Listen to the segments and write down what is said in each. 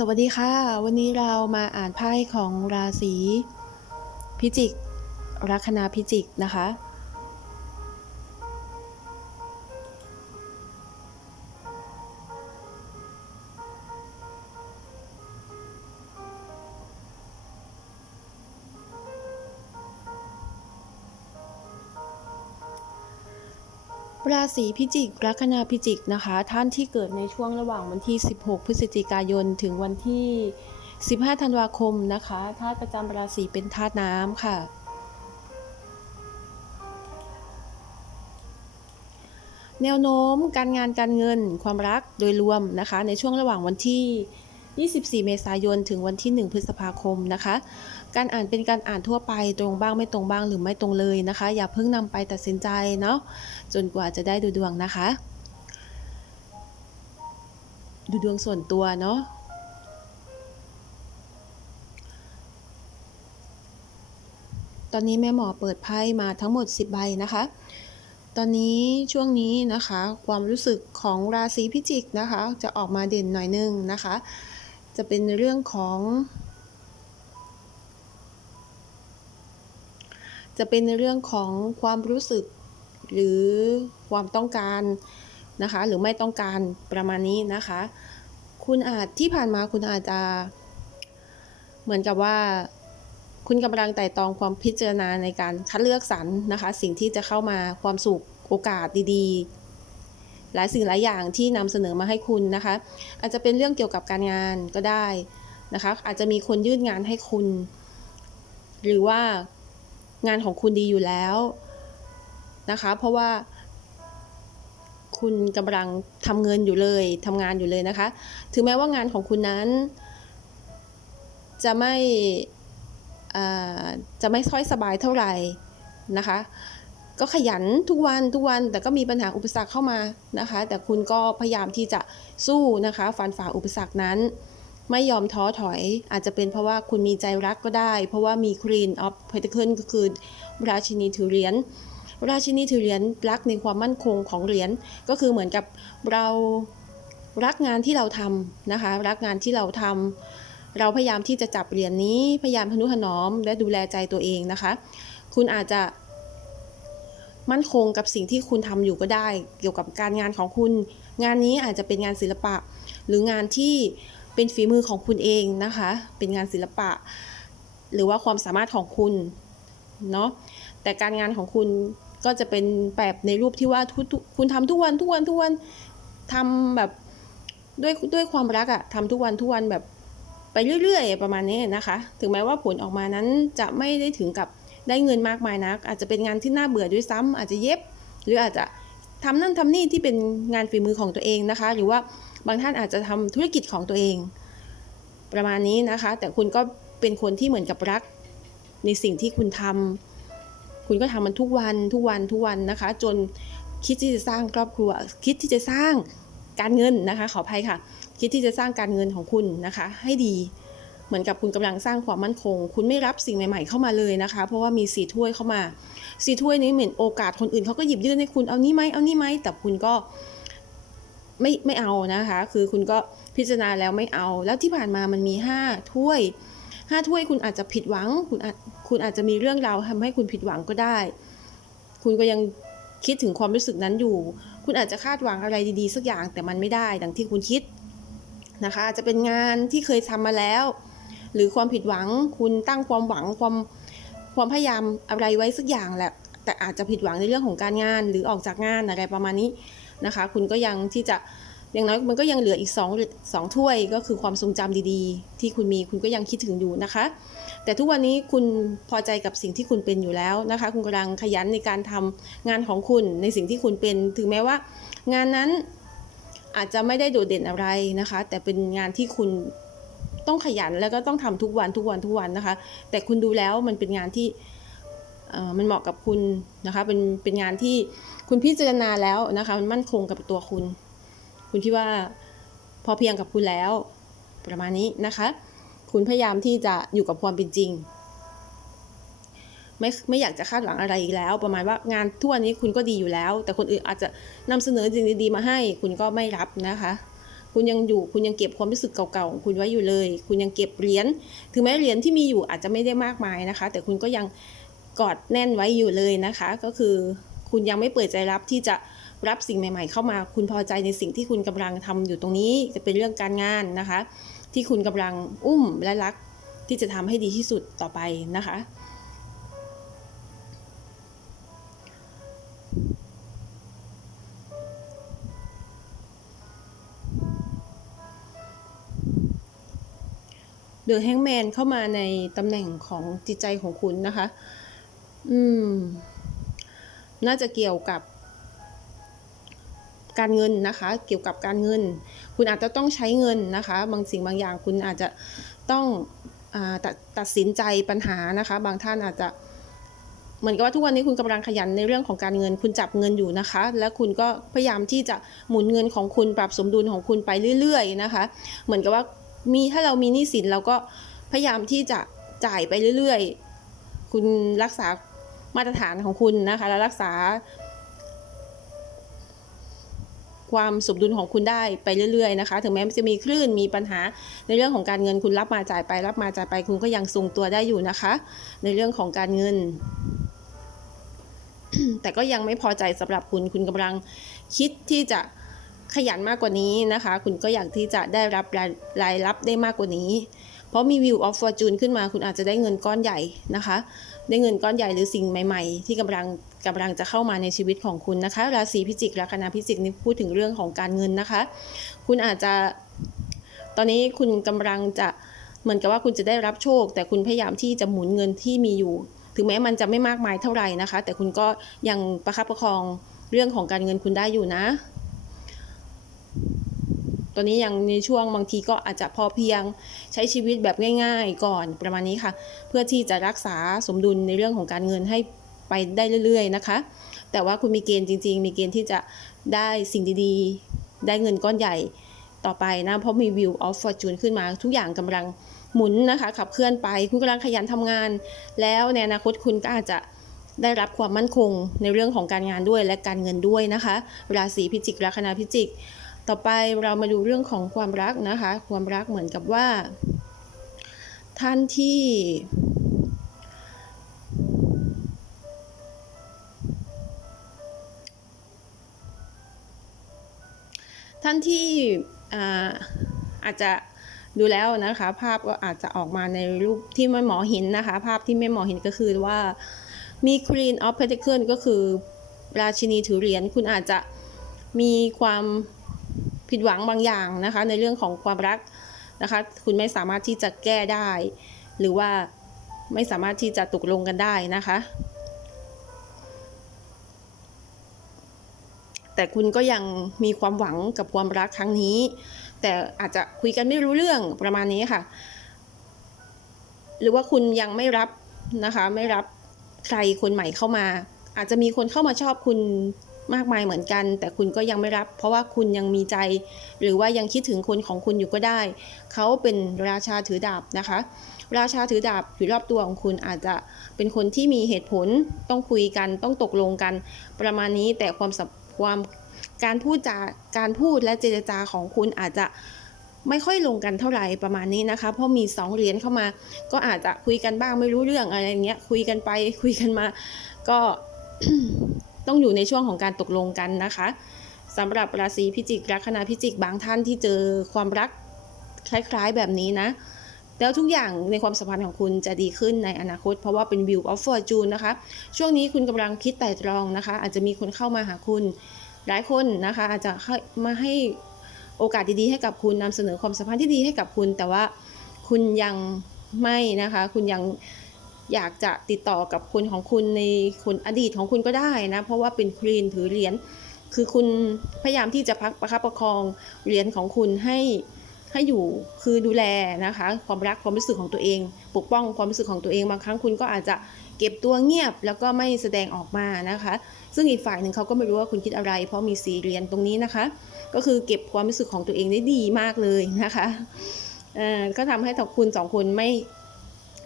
สวัสดีค่ะ วันนี้เรามาอ่านไพ่ของราศีพิจิก ลัคนาพิจิกนะคะ ราศีพิจิก ลัคนาพิจิกนะคะ ท่านที่เกิดในช่วงระหว่างวันที่ 16 พฤศจิกายน ถึงวันที่ 15 ธันวาคมนะคะธาตุประจำราศีเป็นธาตุน้ำค่ะ แนวโน้มการงานการเงินความรักโดยรวมนะคะ ในช่วงระหว่างวันที่ 24 เมษายน ถึงวันที่ 1 พฤษภาคมนะคะ การอ่านเป็นการอ่านทั่วไปตรงบ้างไม่ตรงบ้างหรือไม่ตรงเลยนะคะ อย่าเพิ่งนำไปตัดสินใจเนาะจนกว่าจะได้ดูดวงนะคะ ดูดวงส่วนตัวเนาะตอนนี้แม่หมอเปิดไพ่มาทั้งหมด 10 ใบนะคะ ตอนนี้ช่วงนี้นะคะ ความรู้สึกของราศีพิจิกนะคะ จะออกมาเด่นหน่อยนึงนะคะ จะเป็นเรื่องของ จะเป็นในเรื่องของความรู้สึกหรือความต้องการนะคะ หรือไม่ต้องการประมาณนี้นะคะ คุณอาจที่ผ่านมาคุณอาจจะเหมือนกับว่าคุณกำลังไต่ตองความพิจารณาในการคัดเลือกสรรนะคะ สิ่งที่จะเข้ามาความสุขโอกาสดีๆ หลายสิ่งหลายอย่างที่นำเสนอมาให้คุณนะคะ อาจจะเป็นเรื่องเกี่ยวกับการงานก็ได้นะคะ อาจจะมีคนยื่นงานให้คุณ หรือว่างานของคุณดีอยู่แล้วนะคะ เพราะว่าคุณกำลังทำเงินอยู่เลยทำงานอยู่เลยนะคะ ถึงแม้ว่างานของคุณนั้น จะไม่จะไม่ค่อยสบายเท่าไหร่นะคะ ก็ขยันทุกวันทุกวันแต่ก็มีปัญหาอุปสรรคเข้ามานะคะ แต่คุณก็พยายามที่จะสู้นะคะฟันฝ่าอุปสรรคนั้น ไม่ยอมท้อถอย อาจจะเป็นเพราะว่าคุณมีใจรักก็ได้ เพราะว่ามี Queen of Pentacles ก็คือราชินีถือเหรียญราชินีถือเหรียญรักในความมั่นคงของเหรียญก็คือเหมือนกับเรารักงานที่เราทำนะคะ รักงานที่เราทำเราพยายามที่จะจับเหรียญนี้พยายามทนุถนอม และดูแลใจตัวเองนะคะ คุณอาจจะ มั่นคงกับสิ่งที่คุณทำอยู่ก็ได้ เกี่ยวกับการงานของคุณ งานนี้อาจจะเป็นงานศิลปะ หรืองานที่เป็นฝีมือของคุณเองนะคะ เป็นงานศิลปะ หรือว่าความสามารถของคุณเนาะแต่การงานของคุณก็จะเป็นแบบในรูปที่ว่าทุกคุณทำทุกวันทุกวันทุกวันทำแบบด้วยด้วยความรักอะทำทุกวันทุกวันแบบไปเรื่อย ๆ ประมาณนี้นะคะ ถึงแม้ว่าผลออกมานั้นจะไม่ได้ถึงกับ ได้เงินมากมายนัก อาจจะเป็นงานที่น่าเบื่อด้วยซ้ำอาจจะเย็บ หรืออาจจะทำนั่นทำนี่ที่เป็นงานฝีมือของตัวเองนะคะ หรือว่าบางท่านอาจจะทำธุรกิจของตัวเอง ประมาณนี้นะคะ แต่คุณก็เป็นคนที่เหมือนกับรักในสิ่งที่คุณทำคุณก็ทำมันทุกวันทุกวันทุกวันนะคะ จนคิดที่จะสร้างครอบครัว คิดที่จะสร้างการเงินนะคะ ขออภัยค่ะ คิดที่จะสร้างการเงินของคุณนะคะ ให้ดี เหมือนกับคุณกำลังสร้างความมั่นคง คุณไม่รับสิ่งใหม่ๆเข้ามาเลยนะคะ เพราะว่ามีสีถ้วยเข้ามาสีถ้วยนี้เหมือนโอกาสคนอื่นเขาก็หยิบยื่นให้คุณเอานี่ไหมเอานี่ไหมแต่คุณก็ไม่ไม่เอานะคะ คือคุณก็พิจารณาแล้วไม่เอา แล้วที่ผ่านมามันมีห้าถ้วยห้าถ้วยคุณอาจจะผิดหวัง คุณอาจคุณอาจจะมีเรื่องราวทำให้คุณผิดหวังก็ได้ คุณก็ยังคิดถึงความรู้สึกนั้นอยู่ คุณอาจจะคาดหวังอะไรดีๆ สักอย่างแต่มันไม่ได้ ดังที่คุณคิดนะคะ อาจจะเป็นงานที่เคยทำมาแล้ว หรือความผิดหวัง คุณตั้งความหวังความความพยายามอะไรไว้สักอย่างแหละแต่อาจจะผิดหวังในเรื่องของการงาน หรือออกจากงานอะไรประมาณนี้นะคะ คุณก็ยังที่จะอย่างน้อยมันก็ยังเหลืออีก2องสองถ้วยก็คือความทรงจำดีๆ ที่คุณมีคุณก็ยังคิดถึงอยู่นะคะ แต่ทุกวันนี้คุณพอใจกับสิ่งที่คุณเป็นอยู่แล้วนะคะ คุณกำลังขยันในการทำงานของคุณในสิ่งที่คุณเป็น ถึงแม้ว่า งานนั้นอาจจะไม่ได้โดดเด่นอะไรนะคะ แต่เป็นงานที่คุณ ต้องขยันแล้วก็ต้องทำทุกวันทุกวันทุกวันนะคะ แต่คุณดูแล้วมันเป็นงานที่มันเหมาะกับคุณนะคะเป็นเป็นงานที่คุณพิจารณาแล้วนะคะ มันมั่นคงกับตัวคุณ คุณคิดว่าพอเพียงกับคุณแล้ว ประมาณนี้นะคะ คุณพยายามที่จะอยู่กับความเป็นจริง ไม่ไม่อยากจะคาดหวังอะไรอีกแล้ว ประมาณว่างานทุกวันนี้คุณก็ดีอยู่แล้ว แต่คนอื่นอาจจะนำเสนอสิ่งดีๆมาให้ คุณก็ไม่รับนะคะ คุณยังอยู่คุณยังเก็บความรู้สึกเก่าๆของคุณไว้อยู่เลย คุณยังเก็บเหรียญถึงแม้เหรียญที่มีอยู่อาจจะไม่ได้มากมายนะคะ แต่คุณก็ยังกอดแน่นไว้อยู่เลยนะคะ ก็คือคุณยังไม่เปิดใจรับที่จะรับสิ่งใหม่ ๆ เข้ามา คุณพอใจในสิ่งที่คุณกำลังทำอยู่ตรงนี้ จะเป็นเรื่องการงานนะคะ ที่คุณกำลังอุ้มและรักที่จะทำให้ดีที่สุดต่อไปนะคะ เดอะแฮงแมนเข้ามาในตำแหน่งของจิตใจของคุณนะคะ อืม น่าจะเกี่ยวกับการเงินนะคะ เกี่ยวกับการเงิน คุณอาจจะต้องใช้เงินนะคะ บางสิ่งบางอย่างคุณอาจจะต้องอตตัดสินใจปัญหานะคะ บางท่านอาจจะ เหมือนกับว่าทุกวันนี้คุณกำลังขยันในเรื่องของการเงิน คุณจับเงินอยู่นะคะ และคุณก็พยายามที่จะหมุนเงินของคุณปรับสมดุลของคุณไปเรื่อย ๆ นะคะ เหมือนกับว่า มีถ้าเรามีหนี้สินเราก็พยายามที่จะจ่ายไปเรื่อยๆ คุณรักษามาตรฐานของคุณนะคะ และรักษา ความสมดุลของคุณได้ไปเรื่อยๆนะคะ ถึงแม้มันจะมีคลื่นมีปัญหาในเรื่องของการเงินคุณรับมาจ่ายไป รับมาจ่ายไปคุณก็ยังทรงตัวได้อยู่นะคะ ในเรื่องของการเงิน แต่ก็ยังไม่พอใจสำหรับคุณคุณกำลังคิดที่จะ ขยันมากกว่านี้นะคะ คุณก็อยากที่จะได้รับรายรายรับได้มากกว่านี้ เพราะมีวิวออฟฟอร์จูนขึ้นมา คุณอาจจะได้เงินก้อนใหญ่นะคะ ได้เงินก้อนใหญ่หรือสิ่งใหม่ๆ ที่กำลังกำลังจะเข้ามาในชีวิตของคุณนะคะ ราศีพิจิกลัคนาพิจิกนี่พูดถึงเรื่องของการเงินนะคะ คุณอาจจะตอนนี้คุณกำลังจะเหมือนกับว่าคุณจะได้รับโชค แต่คุณพยายามที่จะหมุนเงินที่มีอยู่ ถึงแม้มันจะไม่มากมายเท่าไหร่นะคะ แต่คุณก็ยังประคับประคองเรื่องของการเงินคุณได้อยู่นะ ตอนนี้ยังในช่วงบางทีก็อาจจะพอเพียงใช้ชีวิตแบบง่าย ๆ ก่อนประมาณนี้ค่ะ เพื่อที่จะรักษาสมดุลในเรื่องของการเงินให้ไปได้เรื่อย ๆ นะคะ แต่ว่าคุณมีเกณฑ์จริง ๆ มีเกณฑ์ที่จะได้สิ่งดีๆ ได้เงินก้อนใหญ่ต่อไปนะ เพราะมีวิวออฟฟอร์จูนขึ้นมาทุกอย่างกำลังหมุนนะคะขับเคลื่อนไปคุณกำลังขยันทำงาน แล้วในอนาคตคุณก็อาจจะได้รับความมั่นคงในเรื่องของการงานด้วยและการเงินด้วยนะคะ ราศีพิจิก ลัคนาพิจิก ต่อไปเรามาดูเรื่องของความรักนะคะ ความรักเหมือนกับว่า ท่านที่ท่านที่อาอาจจะดูแล้วนะคะ ภาพก็อาจจะออกมาในรูปที่ไม่หมอเห็นนะคะ ภาพที่ไม่หมอเห็นก็คือว่ามี Queen of Pentacles ก็คือราชินีถือเหรียญคุณอาจจะมีความ ผิดหวังบางอย่างนะคะ ในเรื่องของความรักนะคะ คุณไม่สามารถที่จะแก้ได้ หรือว่าไม่สามารถที่จะตกลงกันได้นะคะ แต่คุณก็ยังมีความหวังกับความรักครั้งนี้ แต่อาจจะคุยกันไม่รู้เรื่องประมาณนี้ค่ะ หรือว่าคุณยังไม่รับนะคะ ไม่รับใครคนใหม่เข้ามา อาจจะมีคนเข้ามาชอบคุณ มากมายเหมือนกัน แต่คุณก็ยังไม่รับ เพราะว่าคุณยังมีใจ หรือว่ายังคิดถึงคนของคุณอยู่ก็ได้ เขาเป็นราชาถือดาบนะคะ ราชาถือดาบอยู่รอบตัวของคุณอาจจะเป็นคนที่มีเหตุผลต้องคุยกันต้องตกลงกัน ประมาณนี้แต่ความสับความการพูดจาการพูดและเจรจาของคุณอาจจะไม่ค่อยลงกันเท่าไหร่ประมาณนี้นะคะ เพราะมีสองเหรียญเข้ามา ก็อาจจะคุยกันบ้างไม่รู้เรื่องอะไรเงี้ยคุยกันไปคุยกันมา ก็ ต้องอยู่ในช่วงของการตกลงกันนะคะสำหรับราศีพิจิกลัคนาพิจิกบางท่านที่เจอความรักคล้ายๆแบบนี้นะแล้วทุกอย่างในความสัมพันธ์ของคุณจะดีขึ้นในอนาคต เพราะว่าเป็น view of fortune นะคะ ช่วงนี้คุณกำลังคิดไต่ตรองนะคะ อาจจะมีคนเข้ามาหาคุณหลายคนนะคะ อาจจะมาให้โอกาสดีๆให้กับคุณนำเสนอความสัมพันธ์ที่ดีให้กับคุณ แต่ว่าคุณยังไม่นะคะ คุณยัง อยากจะติดต่อกับคนของคุณในคนอดีตของคุณก็ได้นะ เพราะว่าเป็นครีนถือเหรียญคือคุณพยายามที่จะพักประคับประคองเหรียญของคุณให้ให้อยู่คือดูแลนะคะ ความรักความรู้สึกของตัวเอง ปกป้องความรู้สึกของตัวเองบางครั้งคุณก็อาจจะเก็บตัวเงียบแล้วก็ไม่แสดงออกมานะคะ ซึ่งอีกฝ่ายหนึ่งเขาก็ไม่รู้ว่าคุณคิดอะไร เพราะมีสีเหรียญตรงนี้นะคะ ก็คือเก็บความรู้สึกของตัวเองได้ดีมากเลยนะคะก็ทำให้ทั้งคุณสองคนไม่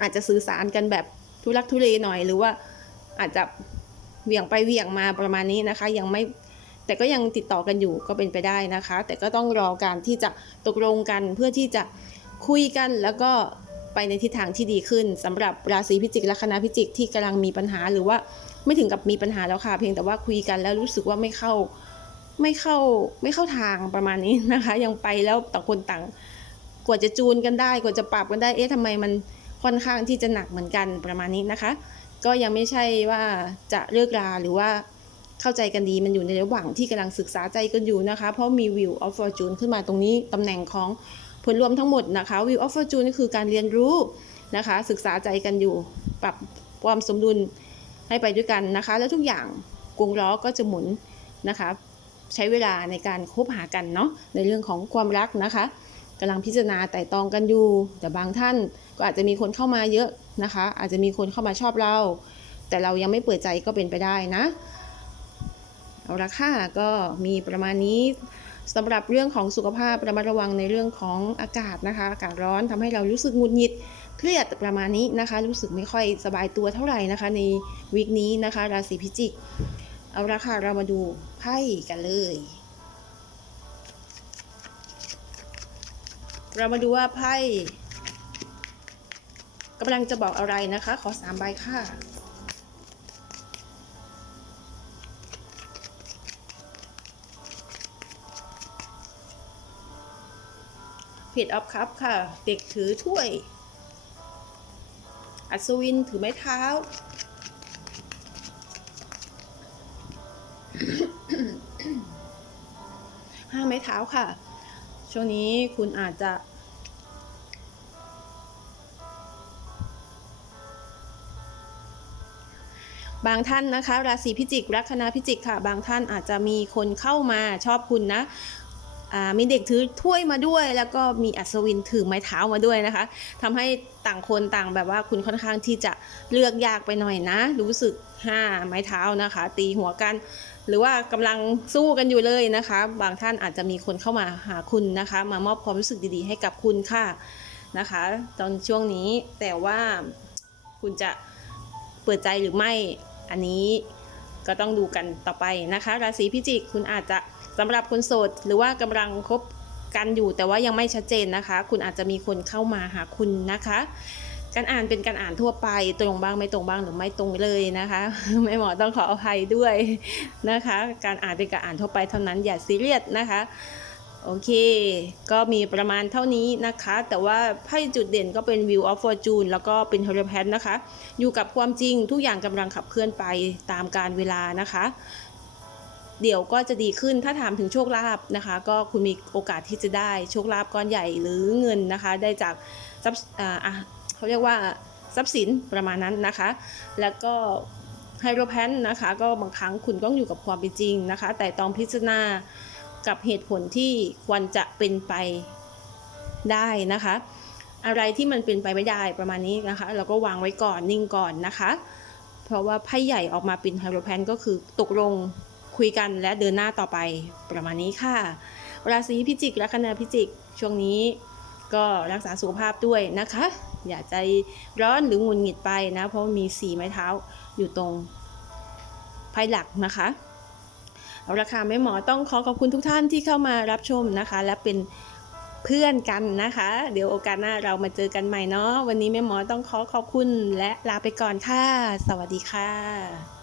อาจจะสื่อสารกันแบบทุลักทุเลหน่อย หรือว่าอาจจะเหวี่ยงไปเหวี่ยงมาประมาณนี้นะคะ ยังไม่แต่ก็ยังติดต่อกันอยู่ก็เป็นไปได้นะคะ แต่ก็ต้องรอการที่จะตกลงกันเพื่อที่จะคุยกันแล้วก็ไปในทิศทางที่ดีขึ้นสำหรับราศีพิจิกและคณะพิจิกที่กำลังมีปัญหาหรือว่าไม่ถึงกับมีปัญหาแล้วค่ะ เพียงแต่ว่าคุยกันแล้วรู้สึกว่าไม่เข้าไม่เข้าไม่เข้าทางประมาณนี้นะคะ ยังไปแล้วต่างคนต่าง กว่าจะจูนกันได้ กว่าจะปรับกันได้เอ๊ะทำไมมัน ค่อนข้างที่จะหนักเหมือนกันประมาณนี้นะคะ ก็ยังไม่ใช่ว่าจะเลิกราหรือว่าเข้าใจกันดีมันอยู่ในระหว่างที่กำลังศึกษาใจกันอยู่นะคะ เพราะมี Wheel of Fortune ขึ้นมาตรงนี้ตำแหน่งของผลรวมทั้งหมดนะคะ Wheel of Fortune ก็คือการเรียนรู้นะคะ ศึกษาใจกันอยู่ ปรับความสมดุลให้ไปด้วยกันนะคะ แล้วทุกอย่างกวงล้อก็จะหมุนนะคะ ใช้เวลาในการคบหากันเนาะในเรื่องของความรักนะคะ กำลังพิจารณาไต่ตองกันอยู่ แต่บางท่านก็อาจจะมีคนเข้ามาเยอะนะคะ อาจจะมีคนเข้ามาชอบเรา แต่เรายังไม่เปิดใจก็เป็นไปได้นะเอาละค่ะก็มีประมาณนี้สำหรับเรื่องของสุขภาพระมัดระวังในเรื่องของอากาศนะคะ อากาศร้อนทำให้เรารู้สึกหงุดหงิดเครียดประมาณนี้นะคะ รู้สึกไม่ค่อยสบายตัวเท่าไหร่นะคะ ในวีคนี้นะคะ ราศีพิจิก เอาละค่ะเรามาดูไพ่กันเลย เรามาดูว่าไพ่กำลังจะบอกอะไรนะคะ ขอสามใบค่ะเพจออฟคัพค่ะ เด็กถือถ้วย อัศวินถือไม้เท้า ห้าไม้เท้าค่ะ ช่วงนี้คุณอาจจะบางท่านนะคะราศีพิจิก ลัคนาพิจิกค่ะ บางท่านอาจจะมีคนเข้ามาชอบคุณนะมีเด็กถือถ้วยมาด้วย แล้วก็มีอัศวินถือไม้เท้ามาด้วยนะคะทำให้ต่างคนต่างแบบว่าคุณค่อนข้างที่จะเลือกยากไปหน่อยนะ รู้สึกห้าไม้เท้านะคะ ตีหัวกัน หรือว่ากำลังสู้กันอยู่เลยนะคะ บางท่านอาจจะมีคนเข้ามาหาคุณนะคะ มามอบความรู้สึกดีๆ ให้กับคุณค่ะนะคะ ตอนช่วงนี้แต่ว่าคุณจะเปิดใจหรือไม่อันนี้ก็ต้องดูกันต่อไปนะคะราศีพิจิกคุณอาจจะสำหรับคนโสดหรือว่ากำลังคบกันอยู่แต่ว่ายังไม่ชัดเจนนะคะ คุณอาจจะมีคนเข้ามาหาคุณนะคะ การอ่านเป็นการอ่านทั่วไปตรงบ้างไม่ตรงบ้างหรือไม่ตรงเลยนะคะ ไม่หมอต้องขออภัยด้วยนะคะ การอ่านเป็นการอ่านทั่วไปเท่านั้นอย่าซีเรียสนะคะโอเค ก็มีประมาณเท่านี้นะคะ แต่ว่าไพ่จุดเด่นก็เป็น View of Fortune แล้วก็เป็น h e r o p a t นะคะ อยู่กับความจริงทุกอย่างกำลังขับเคลื่อนไปตามการเวลานะคะ เดี๋ยวก็จะดีขึ้นถ้าถามถึงโชคลาภนะคะ ก็คุณมีโอกาสที่จะได้โชคลาภก้อนใหญ่หรือเงินนะคะ ได้จากทรัพย์อะเขาเรียกว่าทรัพย์สินประมาณนั้นนะคะ แล้วก็ไฮโดรแพนนะคะ ก็บางครั้งคุณต้องอยู่กับความเป็นจริงนะคะ แต่ต้องพิจารณากับเหตุผลที่ควรจะเป็นไปได้นะคะ อะไรที่มันเป็นไปไม่ได้ประมาณนี้นะคะ เราก็วางไว้ก่อนนิ่งก่อนนะคะ เพราะว่าไพ่ใหญ่ออกมาเป็นไฮโดรแพนก็คือตกลง คุยกันและเดินหน้าต่อไปประมาณนี้ค่ะ ราศีพิจิกและคณะพิจิกช่วงนี้ก็รักษาสุขภาพด้วยนะคะ อย่าใจร้อนหรือหงุดหงิดไปนะ เพราะมีสีไม้เท้าอยู่ตรงไพ่หลักนะคะเอาละค่ะแม่หมอต้องขอขอบคุณทุกท่านที่เข้ามารับชมนะคะ และเป็นเพื่อนกันนะคะ เดี๋ยวโอกาสหน้าเรามาเจอกันใหม่เนาะวันนี้แม่หมอต้องขอขอบคุณและลาไปก่อนค่ะ สวัสดีค่ะ